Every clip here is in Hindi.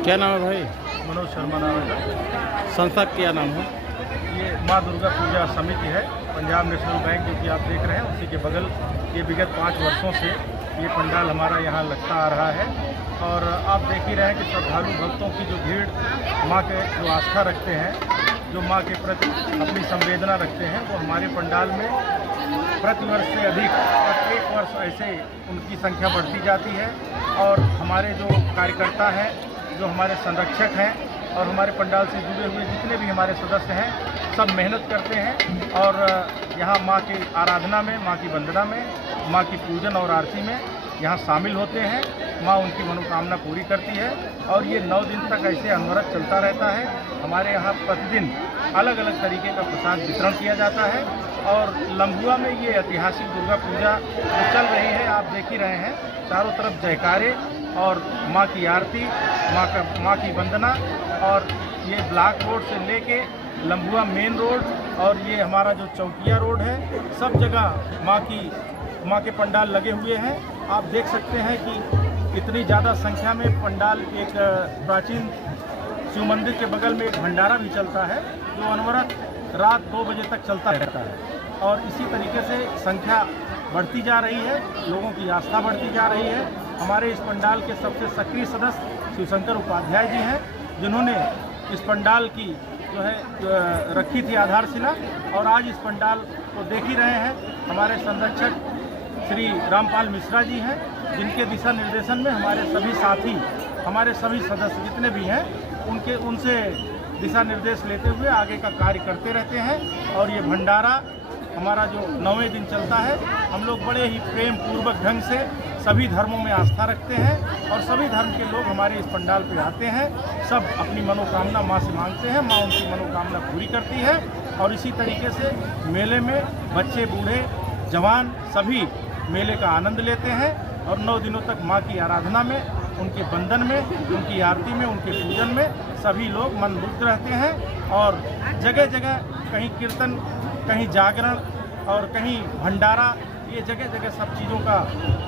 क्या नाम है भाई? मनोज शर्मा नाम है। संस्था क्या नाम है? ये माँ दुर्गा पूजा समिति है। पंजाब नेशनल बैंक जो कि आप देख रहे हैं उसी के बगल ये विगत 5 वर्षों से ये पंडाल हमारा यहाँ लगता आ रहा है। और आप देख ही रहे हैं कि श्रद्धालु भक्तों की जो भीड़ माँ के जो आस्था रखते हैं, जो माँ के प्रति अपनी संवेदना रखते हैं, वो हमारे पंडाल में प्रतिवर्ष से अधिक प्रत्येक वर्ष ऐसे उनकी संख्या बढ़ती जाती है। और हमारे जो कार्यकर्ता हैं, जो हमारे संरक्षक हैं और हमारे पंडाल से जुड़े हुए जितने भी हमारे सदस्य हैं, सब मेहनत करते हैं और यहाँ माँ की आराधना में, माँ की वंदना में, माँ की पूजन और आरती में यहाँ शामिल होते हैं। माँ उनकी मनोकामना पूरी करती है और ये 9 दिन तक ऐसे अनवरत चलता रहता है। हमारे यहाँ प्रतिदिन अलग अलग तरीके का प्रसाद वितरण किया जाता है। और लम्बुआ में ये ऐतिहासिक दुर्गा पूजा जो चल रही है, आप देख ही रहे हैं, चारों तरफ जयकारे और माँ की आरती, माँ की वंदना। और ये ब्लॉक रोड से लेके लम्बुआ मेन रोड और ये हमारा जो चौकिया रोड है, सब जगह माँ के पंडाल लगे हुए हैं। आप देख सकते हैं कि इतनी ज़्यादा संख्या में पंडाल, एक प्राचीन शिव मंदिर के बगल में एक भंडारा भी चलता है जो अनवरत रात 2 बजे तक चलता रहता है। और इसी तरीके से संख्या बढ़ती जा रही है, लोगों की आस्था बढ़ती जा रही है। हमारे इस पंडाल के सबसे सक्रिय सदस्य शिवशंकर उपाध्याय जी हैं, जिन्होंने इस पंडाल की जो है रखी थी आधारशिला। और आज इस पंडाल को देख ही रहे हैं, हमारे संरक्षक श्री रामपाल मिश्रा जी हैं, जिनके दिशा निर्देशन में हमारे सभी साथी, हमारे सभी सदस्य जितने भी हैं, उनसे दिशा निर्देश लेते हुए आगे का कार्य करते रहते हैं। और ये भंडारा हमारा जो 9वें दिन चलता है, हम लोग बड़े ही प्रेम पूर्वक ढंग से सभी धर्मों में आस्था रखते हैं और सभी धर्म के लोग हमारे इस पंडाल पे आते हैं। सब अपनी मनोकामना माँ से मांगते हैं, माँ उनकी मनोकामना पूरी करती है। और इसी तरीके से मेले में बच्चे, बूढ़े, जवान सभी मेले का आनंद लेते हैं। और 9 दिनों तक माँ की आराधना में, उनके बंदन में, उनकी आरती में, उनके पूजन में सभी लोग मनमुग्ध रहते हैं। और जगह जगह कहीं कीर्तन, कहीं जागरण और कहीं भंडारा, ये जगह जगह सब चीज़ों का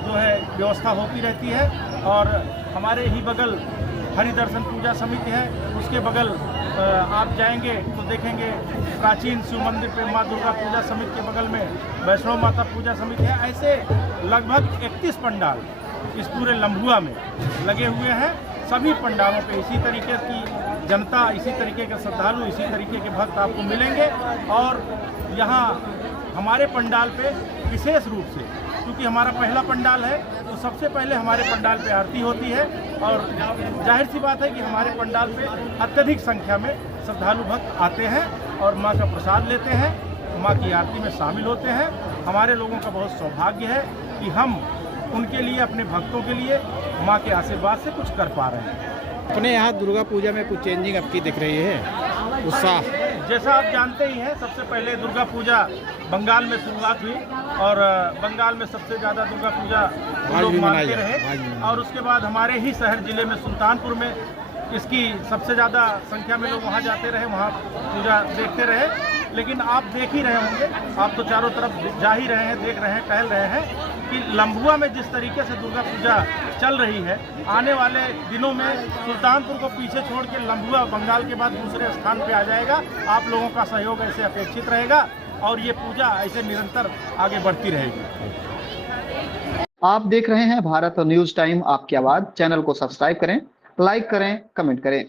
जो है व्यवस्था होती रहती है। और हमारे ही बगल हरिदर्शन पूजा समिति है, उसके बगल आप जाएंगे तो देखेंगे प्राचीन शिव मंदिर पे माँ दुर्गा पूजा समिति के बगल में वैष्णो माता पूजा समिति है। ऐसे लगभग 31 पंडाल इस पूरे लम्बुआ में लगे हुए हैं। सभी पंडालों पे इसी तरीके की जनता, इसी तरीके के श्रद्धालु, इसी तरीके के भक्त आपको मिलेंगे। और यहाँ हमारे पंडाल पे विशेष रूप से, क्योंकि हमारा पहला पंडाल है, तो सबसे पहले हमारे पंडाल पे आरती होती है। और जाहिर सी बात है कि हमारे पंडाल पे अत्यधिक संख्या में श्रद्धालु भक्त आते हैं और माँ का प्रसाद लेते हैं, माँ की आरती में शामिल होते हैं। हमारे लोगों का बहुत सौभाग्य है कि हम उनके लिए, अपने भक्तों के लिए माँ के आशीर्वाद से कुछ कर पा रहे हैं। अपने यहाँ दुर्गा पूजा में कुछ चेंजिंग आपकी दिख रही है, उत्साह? जैसा आप जानते ही हैं, सबसे पहले दुर्गा पूजा बंगाल में शुरुआत हुई और बंगाल में सबसे ज़्यादा दुर्गा पूजा लोग मानते रहे। और उसके बाद हमारे ही शहर जिले में सुल्तानपुर में इसकी सबसे ज़्यादा संख्या में लोग वहाँ जाते रहे, वहाँ पूजा देखते रहे। लेकिन आप देख ही रहे होंगे, आप तो चारों तरफ जा ही रहे हैं, देख रहे हैं, टहल रहे हैं कि लम्बुआ में जिस तरीके से दुर्गा पूजा चल रही है, आने वाले दिनों में सुल्तानपुर को पीछे छोड़ के लम्बुआ बंगाल के बाद दूसरे स्थान पे आ जाएगा। आप लोगों का सहयोग ऐसे अपेक्षित रहेगा और ये पूजा ऐसे निरंतर आगे बढ़ती रहेगी। आप देख रहे हैं भारत न्यूज टाइम, आपकी आवाज। चैनल को सब्सक्राइब करें, लाइक करें, कमेंट करें।